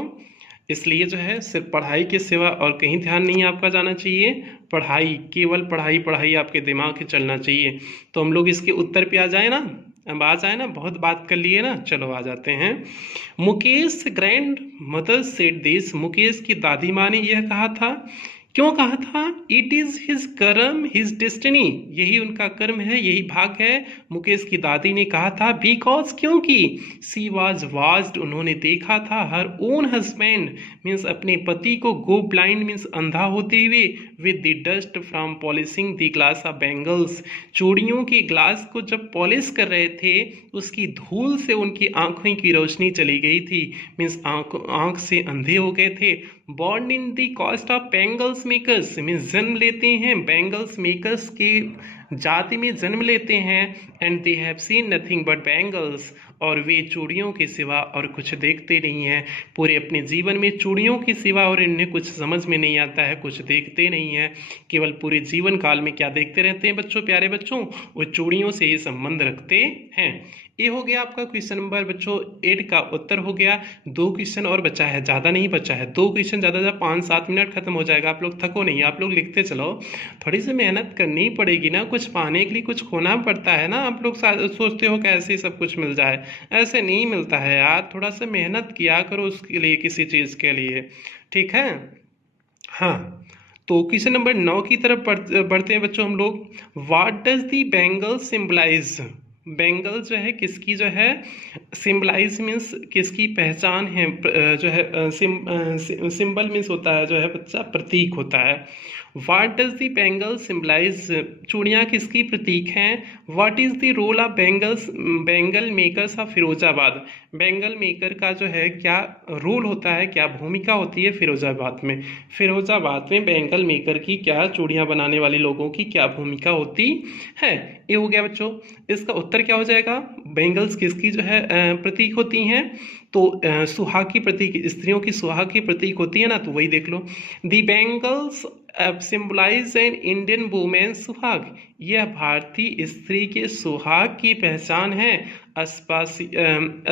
इसलिए जो है सिर्फ पढ़ाई के सिवा और कहीं ध्यान नहीं आपका जाना चाहिए। पढ़ाई, केवल पढ़ाई पढ़ाई आपके दिमाग में चलना चाहिए। तो हम लोग इसके उत्तर पे आ जाए ना, अब आ जाए ना, बहुत बात कर लिए ना, चलो आ जाते हैं। Mukesh grand mother said this, Mukesh की दादी माँ ने यह कहा था। क्यों कहा था। इट इज हिज कर्म, हिज डेस्टिनी, यही उनका कर्म है, यही भाग है। मुकेश की दादी ने कहा था बिकॉज, क्योंकि सी वॉज वाज्ड, उन्होंने देखा था, हर ओन हस्बैंड मीन्स अपने पति को, गो ब्लाइंड मीन्स अंधा होते हुए, with the dust from polishing the glass of bangles, चूड़ियों के ग्लास को जब पॉलिश कर रहे थे उसकी धूल से उनकी आंखों की रोशनी चली गई थी। मीन्स आंख से अंधे हो गए थे। Born in the cost of bangles makers, means जन्म लेते हैं बैंगल्स मेकर्स के जाति में जन्म लेते हैं। And they have seen nothing but bangles, और वे चूड़ियों के सिवा और कुछ देखते नहीं हैं। पूरे अपने जीवन में चूड़ियों के सिवा और इन्हें कुछ समझ में नहीं आता है, कुछ देखते नहीं हैं। केवल पूरे जीवन काल में क्या देखते रहते हैं बच्चों, प्यारे बच्चों, वो चूड़ियों से ही संबंध रखते हैं। ये हो गया आपका क्वेश्चन नंबर बच्चों 8 का उत्तर हो गया। 2 क्वेश्चन और बचा है, ज़्यादा नहीं बचा है। 2 क्वेश्चन ज़्यादा ज़्यादा 5-7 मिनट खत्म हो जाएगा। आप लोग थको नहीं, आप लोग लिखते चलो। थोड़ी सी मेहनत करनी पड़ेगी ना, कुछ पाने के लिए कुछ खोना पड़ता है ना। आप लोग सोचते हो कैसे सब कुछ मिल जाए, ऐसे नहीं मिलता है यार। थोड़ा सा मेहनत किया करो उसके लिए, किसी चीज़ के लिए। ठीक है, हाँ। तो क्वेश्चन नंबर 9 की तरफ बढ़ते हैं बच्चों हम लोग। What does the bangle symbolise, bangle जो है किसकी जो है सिंबलाइज मीन्स किसकी पहचान है, जो है सिंबल मीन्स होता है जो है बच्चा प्रतीक होता है। What does the bangle symbolise, चूड़ियाँ किसकी प्रतीक हैं। What is the role of bangles, bangle makers of Firozabad, bangle maker का जो है क्या रोल होता है, क्या भूमिका होती है फिरोजाबाद में। फिरोजाबाद में बैंगल मेकर की क्या, चूड़ियाँ बनाने वाले लोगों की क्या भूमिका होती है। ये हो गया बच्चों। इसका उत्तर क्या हो जाएगा, बैंगल्स किसकी जो है प्रतीक होती हैं। तो सुहाग की प्रतीक, स्त्रियों की सुहाग की प्रतीक होती है ना, तो वही देख लो। The bangles symbolise an Indian women suhag, यह भारतीय स्त्री के सुहाग की पहचान है।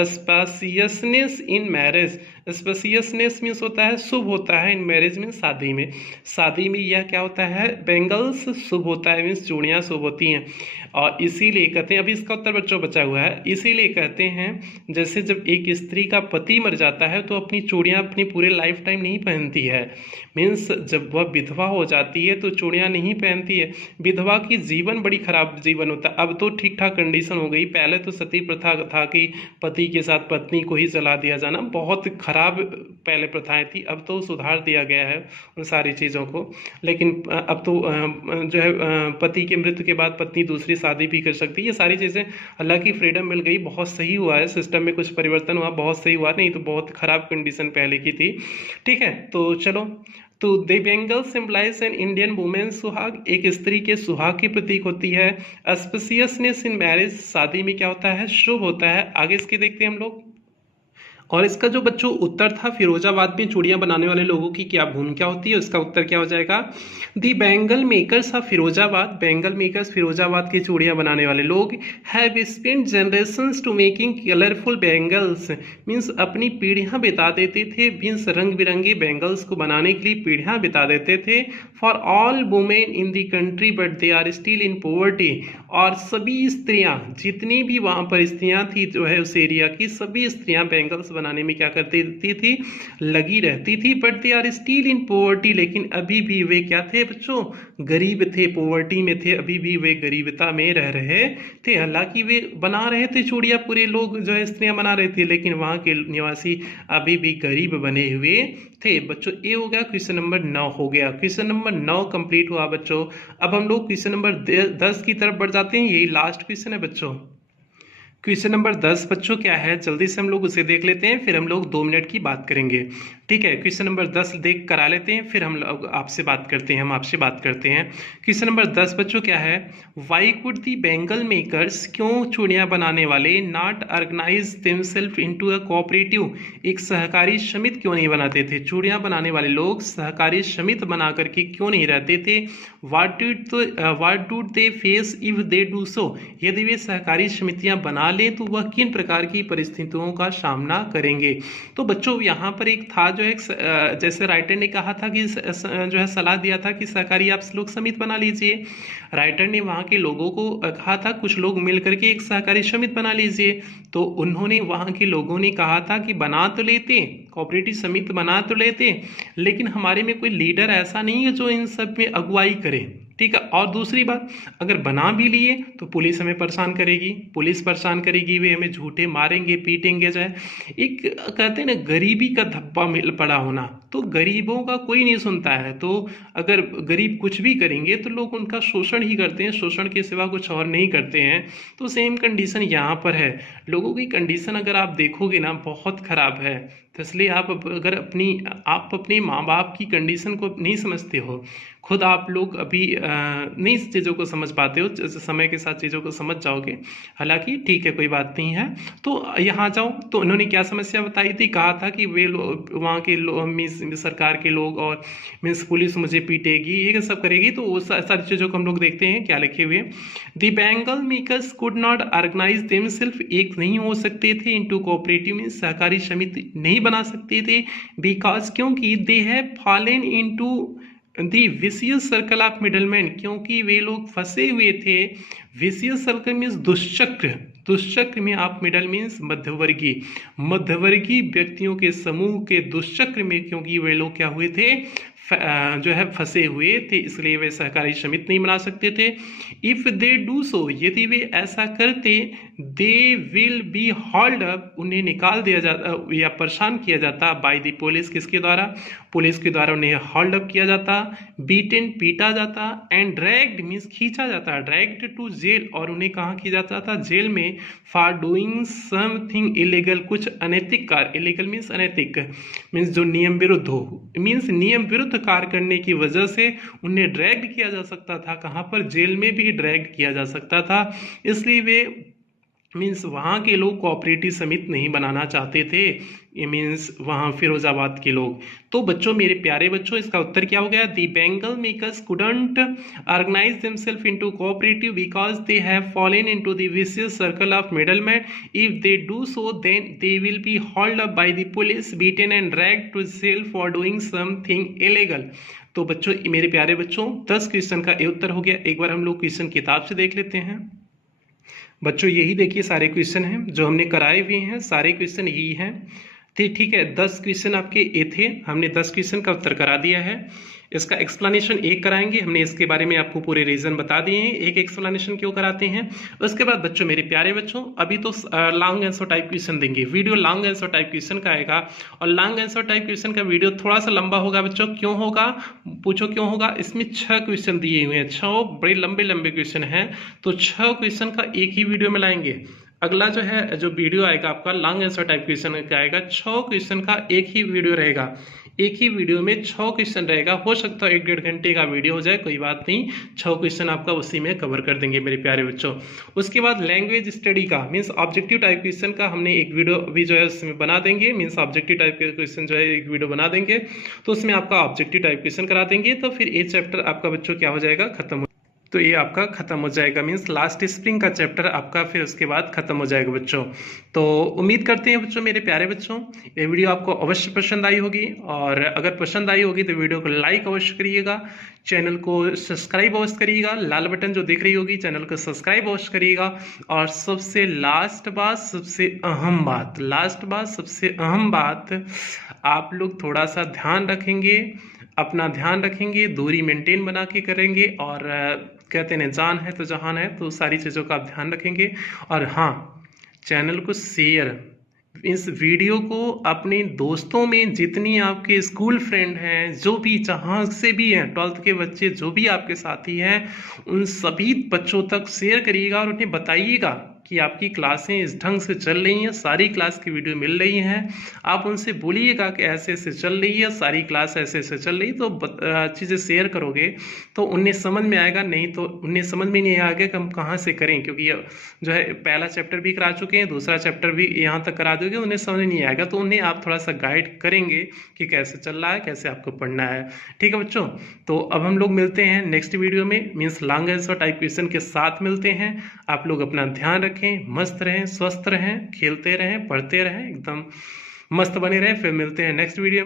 स्पेसियसनेस इन मैरिज, स्पेसियसनेस मीन्स होता है शुभ होता है, इन मैरिज मीन्स शादी में, शादी में यह क्या होता है, बेंगल्स शुभ होता है, मीन्स चूड़ियाँ शुभ होती हैं। और इसीलिए कहते हैं, अभी इसका उत्तर बच्चों बचा हुआ है, इसीलिए कहते हैं जैसे जब एक स्त्री का पति मर जाता है तो अपनी चूड़ियाँ अपनी पूरे लाइफ टाइम नहीं पहनती है, मीन्स जब वह विधवा हो जाती है तो चूड़ियाँ नहीं पहनती है। विधवा की जीवन बड़ी खराब जीवन होता है। अब तो ठीक ठाक कंडीशन हो गई, पहले तो सती प्रथा था कि पति के साथ पत्नी को ही जला दिया जाना, बहुत खराब पहले प्रथाएं थी। अब तो सुधार दिया गया है उन सारी चीज़ों को, लेकिन अब तो जो है पति के मृत्यु के बाद पत्नी दूसरी शादी भी कर सकती है। ये सारी चीज़ें अल्लाह की फ्रीडम मिल गई, बहुत सही हुआ है, सिस्टम में कुछ परिवर्तन हुआ, बहुत सही हुआ, नहीं तो बहुत खराब कंडीशन पहले की थी। ठीक है, तो चलो, तो the bangle symbolise an Indian women suhag, एक स्त्री के सुहाग की प्रतीक होती है। स्पेसियसनेस इन मैरिज, शादी में क्या होता है, शुभ होता है। आगे इसके देखते हैं हम लोग। और इसका जो बच्चों उत्तर था, फिरोजाबाद में चूड़ियां बनाने वाले लोगों की क्या भूमिका होती है, उसका उत्तर क्या हो जाएगा, the bangle makers of Firozabad, bangle makers Firozabad की चूड़ियां बनाने वाले लोग have spent generations to making colourful bangles, means अपनी पीढ़ियां बिता देते थे, मीन्स रंग बिरंगे बैंगल्स को बनाने के लिए पीढ़ियां बिता देते थे। For all women in the country but they are still in poverty, और सभी स्त्रियां, जितनी भी वहां पर स्त्रियां थी जो है उस एरिया की, सभी स्त्रियां बैंगल्स बनाने में क्या करती थी, लगी रहती थी। But they are still in poverty, लेकिन अभी भी वे क्या थे बच्चों, गरीब थे, पोवर्टी में थे, अभी भी वे गरीबता में रह रहे थे। हालांकि वे बना रहे थे चूड़ियाँ, पूरे लोग जो है स्त्रियां बना रहे थे, लेकिन वहाँ के निवासी अभी भी गरीब बने हुए थे। बच्चों ये हो गया, क्वेश्चन नंबर 9 हो गया, क्वेश्चन नंबर 9 कंप्लीट हुआ बच्चों। अब हम लोग क्वेश्चन नंबर 10 की तरफ बढ़ जाते हैं, यही लास्ट क्वेश्चन है बच्चों। क्वेश्चन नंबर 10 बच्चों क्या है, जल्दी से हम लोग उसे देख लेते हैं, फिर हम लोग 2 मिनट की बात करेंगे। ठीक है, क्वेश्चन नंबर 10 देख करा लेते हैं, फिर हम लोग आपसे बात करते हैं, हम आपसे बात करते हैं। क्वेश्चन नंबर 10 बच्चों क्या है, why could the bangle makers, क्यों चूड़ियाँ बनाने वाले not organise themselves into a cooperative, एक सहकारी समिति क्यों नहीं बनाते थे, चूड़ियाँ बनाने वाले लोग सहकारी समिति बना करके क्यों नहीं रहते थे। What do they face if they do सो, यदि वे सहकारी समितियाँ बना लें तो वह किन प्रकार की परिस्थितियों का सामना करेंगे। तो बच्चों यहाँ पर एक था जो एक जैसे राइटर ने कहा था कि जो है सलाह दिया था कि सहकारी आप लोग समिति बना लीजिए। राइटर ने वहाँ के लोगों को कहा था कुछ लोग मिल करके एक सहकारी समिति बना लीजिए, तो उन्होंने वहाँ के लोगों ने कहा था कि बना तो लेते, कोऑपरेटिव समिति बना तो लेते, लेकिन हमारे में कोई लीडर ऐसा नहीं है जो इन सब में अगुवाई करे। ठीक है, और दूसरी बात, अगर बना भी लिए तो पुलिस हमें परेशान करेगी, पुलिस परेशान करेगी, वे हमें झूठे मारेंगे पीटेंगे। जो है एक कहते हैं ना गरीबी का धब्बा मिल पड़ा होना, तो गरीबों का कोई नहीं सुनता है, तो अगर गरीब कुछ भी करेंगे तो लोग उनका शोषण ही करते हैं, शोषण के सिवा कुछ और नहीं करते हैं। तो सेम कंडीशन यहाँ पर है, लोगों की कंडीशन अगर आप देखोगे ना बहुत खराब है। तो इसलिए आप अगर आप अपने माँ बाप की कंडीशन को नहीं समझते हो, खुद आप लोग अभी नहीं चीज़ों को समझ पाते हो, जैसे समय के साथ चीज़ों को समझ जाओगे। हालांकि ठीक है, कोई बात नहीं है। तो यहाँ जाओ, तो उन्होंने क्या समस्या बताई थी, कहा था कि वे लोग वहाँ के मीन्स सरकार के लोग और मीन्स पुलिस मुझे पीटेगी, ये सब करेगी। तो वो सारी चीज़ों को हम लोग देखते हैं क्या लिखे हुए। The bangle makers could not organise themselves, एक नहीं हो सकते थे, इनटू कोऑपरेटिव मीन्स सहकारी समिति नहीं बना सकते थे, बिकॉज क्योंकि दे have fallen into the vicious circle of middleman, क्योंकि वे लोग फंसे हुए थे। विशियस सर्कल मीन्स दुष्चक्र, दुष्चक्र में आप मिडल मीन्स मध्यवर्गीय व्यक्तियों के समूह के दुष्चक्र में क्योंकि वे लोग क्या हुए थे, जो है फंसे हुए थे, इसलिए वे सहकारी समिति नहीं बना सकते थे। इफ दे डू सो, यदि वे ऐसा करते, दे विल बी हॉल्ड अप, उन्हें निकाल दिया जाता या परेशान किया जाता बाय द पुलिस, किसके द्वारा, पुलिस के द्वारा उन्हें हॉल्ड अप किया जाता, बीटन पीटा जाता, एंड ड्रैग्ड मीन्स खींचा जाता, ड्रैग्ड टू जेल, और उन्हें कहाँ किया जाता था, जेल में, फॉर डूइंग समथिंग इलीगल, कुछ अनैतिक कार्य, इलीगल मीन्स अनैतिक मीन्स जो नियम विरुद्ध हो, मीन्स नियम विरुद्ध कार्य करने की वजह से उन्हें ड्रैग्ड किया जा सकता था, कहाँ पर, जेल में भी ड्रैग्ड किया जा सकता था। इसलिए वे मीन्स वहाँ के लोग कोऑपरेटिव समिति नहीं बनाना चाहते थे, ये मीन्स वहाँ फिरोजाबाद के लोग। तो बच्चों, मेरे प्यारे बच्चों, इसका उत्तर क्या हो गया? The bangle makers couldn't organise themselves into cooperative because they have fallen into the vicious circle of middleman. If they do so then they will be hauled up by the police, beaten and dragged to jail for doing something illegal. तो बच्चों, मेरे प्यारे बच्चों, 10 question का ये उत्तर हो गया। एक बार हम लोग क्वेश्चन किताब से देख लेते हैं। बच्चों, यही देखिए सारे क्वेश्चन हैं जो हमने कराए हुए हैं, सारे क्वेश्चन यही हैं। ठीक है, 10 क्वेश्चन आपके ए थे, हमने 10 क्वेश्चन का उत्तर करा दिया है। इसका एक्सप्लेनेशन एक कराएंगे, हमने इसके बारे में आपको पूरे रीजन बता दिए हैं, एक एक्सप्लेनेशन क्यों कराते हैं। उसके बाद बच्चों, मेरे प्यारे बच्चों, अभी तो लॉन्ग आंसर टाइप क्वेश्चन देंगे, video long answer type question का आएगा। और लॉन्ग आंसर टाइप क्वेश्चन का वीडियो थोड़ा सा लंबा होगा बच्चों। क्यों होगा? पूछो क्यों होगा? इसमें 6 क्वेश्चन दिए हुए हैं, 6 बड़े लंबे लंबे क्वेश्चन हैं, तो 6 क्वेश्चन का एक ही वीडियो में लाएंगे। अगला जो है जो वीडियो आएगा आपका लॉन्ग आंसर टाइप क्वेश्चन का आएगा, 6 क्वेश्चन का एक ही वीडियो रहेगा। एक ही वीडियो में 6 क्वेश्चन रहेगा। हो सकता है 1-1.5 घंटे का वीडियो हो जाए, कोई बात नहीं, 6 क्वेश्चन आपका उसी में कवर कर देंगे मेरे प्यारे बच्चों। उसके बाद लैंग्वेज स्टडी का मीन्स ऑब्जेक्टिव टाइप क्वेश्चन का हमने एक वीडियो भी जो है उसमें बना देंगे, मीन्स ऑब्जेक्टिव टाइप के क्वेश्चन जो है एक वीडियो बना देंगे, तो उसमें आपका ऑब्जेक्टिव टाइप क्वेश्चन करा देंगे। तो फिर ये चैप्टर आपका बच्चों क्या हो जाएगा? खत्म। तो ये आपका खत्म हो जाएगा, मीन्स लास्ट स्प्रिंग का चैप्टर आपका फिर उसके बाद खत्म हो जाएगा बच्चों। तो उम्मीद करते हैं बच्चों, मेरे प्यारे बच्चों, ये वीडियो आपको अवश्य पसंद आई होगी, और अगर पसंद आई होगी तो वीडियो को लाइक अवश्य करिएगा, चैनल को सब्सक्राइब अवश्य करिएगा, लाल बटन जो दिख रही होगी चैनल को सब्सक्राइब अवश्य करिएगा। और सबसे लास्ट बात, सबसे अहम बात, आप लोग थोड़ा सा ध्यान रखेंगे, अपना ध्यान रखेंगे, दूरी मेंटेन बना के करेंगे, और कहते हैं जान है तो जहान है, तो सारी चीज़ों का आप ध्यान रखेंगे। और हाँ, चैनल को शेयर, इस वीडियो को अपने दोस्तों में, जितनी आपके स्कूल फ्रेंड हैं, जो भी जहाँ से भी हैं, 12th के बच्चे जो भी आपके साथी हैं, उन सभी बच्चों तक शेयर करिएगा और उन्हें बताइएगा कि आपकी क्लासें इस ढंग से चल रही हैं, सारी क्लास की वीडियो मिल रही हैं। आप उनसे बोलिएगा कि ऐसे ऐसे चल रही है, सारी क्लास ऐसे ऐसे चल रही, तो चीज़ें शेयर करोगे तो उन्हें समझ में आएगा, नहीं तो उन्हें समझ में नहीं आएगा कि हम कहाँ से करें, क्योंकि ये जो है पहला चैप्टर भी करा चुके हैं, दूसरा चैप्टर भी यहाँ तक करा दोगे, उन्हें समझ नहीं आएगा। तो उन्हें आप थोड़ा सा गाइड करेंगे कि कैसे चल रहा है, कैसे आपको पढ़ना है। ठीक है बच्चों, तो अब हम लोग मिलते हैं नेक्स्ट वीडियो में, means long answer type question के साथ मिलते हैं। आप लोग अपना ध्यान रखें, मस्त रहें, स्वस्थ रहें, खेलते रहें, पढ़ते रहें, एकदम मस्त बने रहें। फिर मिलते हैं नेक्स्ट वीडियो में।